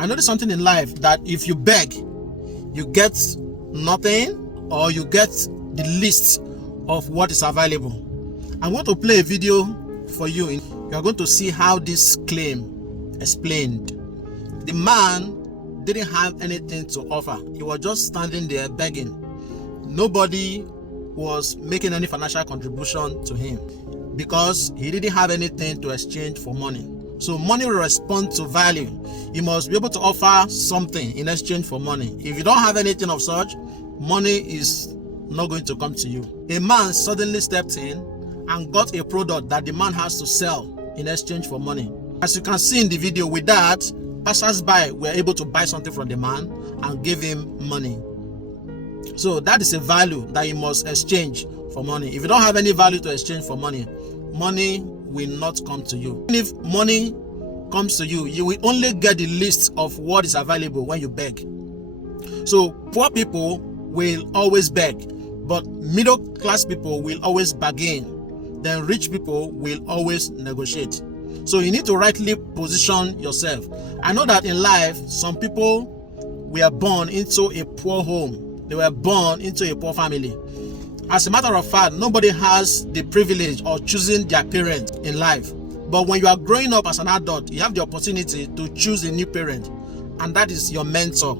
I noticed something in life that if you beg, you get nothing, or you get the list of what is available. I'm going to play a video for you. You are going to see how this claim explained. The man didn't have anything to offer. He was just standing there begging. Nobody was making any financial contribution to him because he didn't have anything to exchange for money. So money will respond to value. You must be able to offer something in exchange for money. If you don't have anything of such, money is not going to come to you. A man suddenly stepped in and got a product that the man has to sell in exchange for money. As you can see in the video, with that, passers-by were able to buy something from the man and give him money. So that is a value that you must exchange for money. If you don't have any value to exchange for money, money will not come to you. And if money comes to you, you will only get the list of what is available when you beg. So poor people will always beg, but middle class people will always bargain. Then rich people will always negotiate. So you need to rightly position yourself. I know that in life, some people were born into a poor home. They were born into a poor family. As a matter of fact, nobody has the privilege of choosing their parent in life. But when you are growing up as an adult, you have the opportunity to choose a new parent, and that is your mentor.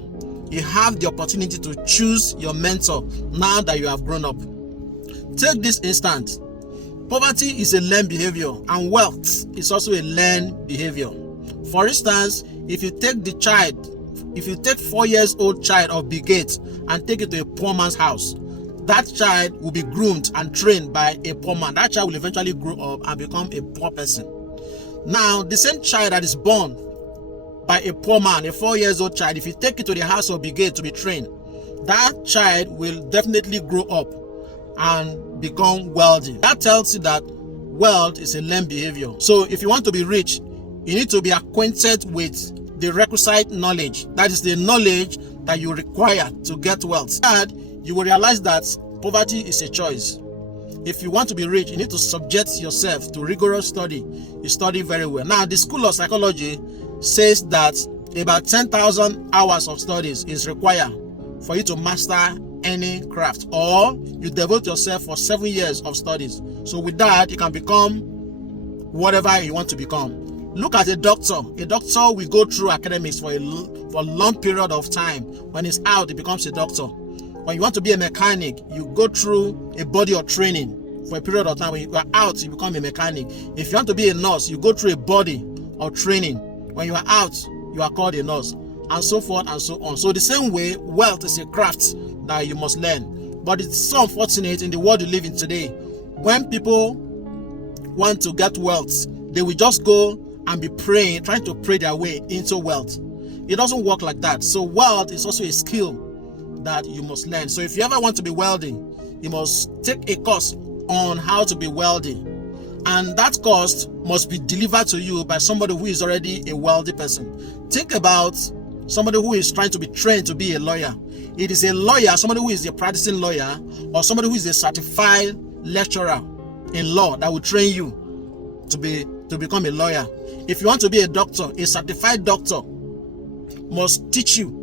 You have the opportunity to choose your mentor now that you have grown up. Take this instance. Poverty is a learned behavior, and wealth is also a learned behavior. For instance, if you take 4 years old child of Bill Gates and take it to a poor man's house, that child will be groomed and trained by a poor man. That child will eventually grow up and become a poor person. Now, the same child that is born by a poor man, a 4 years old child, if you take it to the house of Bill Gates to be trained, that child will definitely grow up and become wealthy. That tells you that wealth is a learned behavior. So if you want to be rich, you need to be acquainted with the requisite knowledge. That is the knowledge that you require to get wealth. And you will realize that poverty is a choice. If you want to be rich, you need to subject yourself to rigorous study. You study very well. Now, the School of Psychology says that about 10,000 hours of studies is required for you to master any craft, or you devote yourself for 7 years of studies. So with that, you can become whatever you want to become. Look at a doctor. A doctor will go through academics for a long period of time. When he's out, he becomes a doctor. When you want to be a mechanic, you go through a body of training for a period of time. When you are out, you become a mechanic. If you want to be a nurse, you go through a body of training. When you are out, you are called a nurse, and so forth and so on. So the same way, wealth is a craft that you must learn. But it's so unfortunate in the world you live in today. When people want to get wealth, they will just go and be praying, trying to pray their way into wealth. It doesn't work like that. So wealth is also a skill that you must learn. So if you ever want to be wealthy, you must take a course on how to be wealthy. And that course must be delivered to you by somebody who is already a wealthy person. Think about somebody who is trying to be trained to be a lawyer. It is a lawyer, somebody who is a practicing lawyer, or somebody who is a certified lecturer in law that will train you to become a lawyer. If you want to be a doctor, a certified doctor must teach you.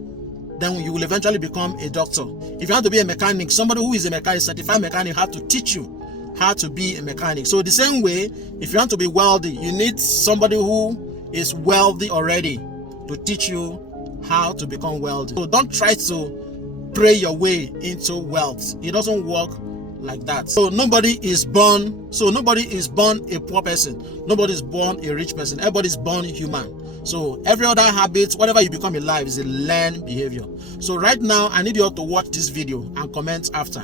Then you will eventually become a doctor. If you want to be a mechanic, somebody who is a mechanic, certified mechanic, have to teach you how to be a mechanic. So the same way, if you want to be wealthy, you need somebody who is wealthy already to teach you how to become wealthy. So don't try to pray your way into wealth. It doesn't work like that. So nobody is born a poor person. Nobody is born a rich person. Everybody is born human. So every other habit, whatever you become in life, is a learned behavior. So right now, I need you all to watch this video and comment after.